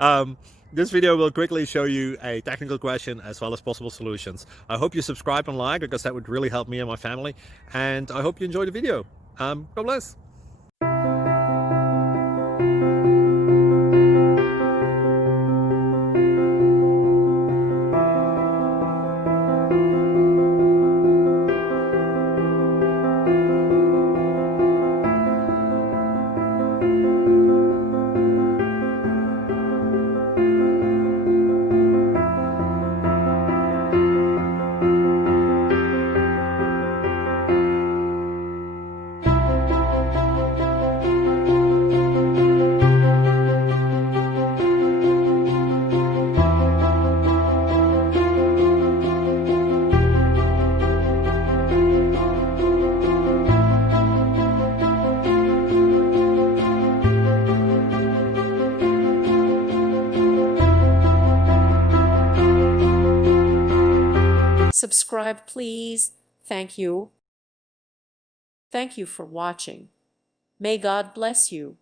um, this video will quickly show you a technical question as well as possible solutions. I hope you subscribe and like, because that would really help me and my family. And I hope you enjoy the video. God bless. Subscribe, please. Thank you. Thank you for watching. May God bless you.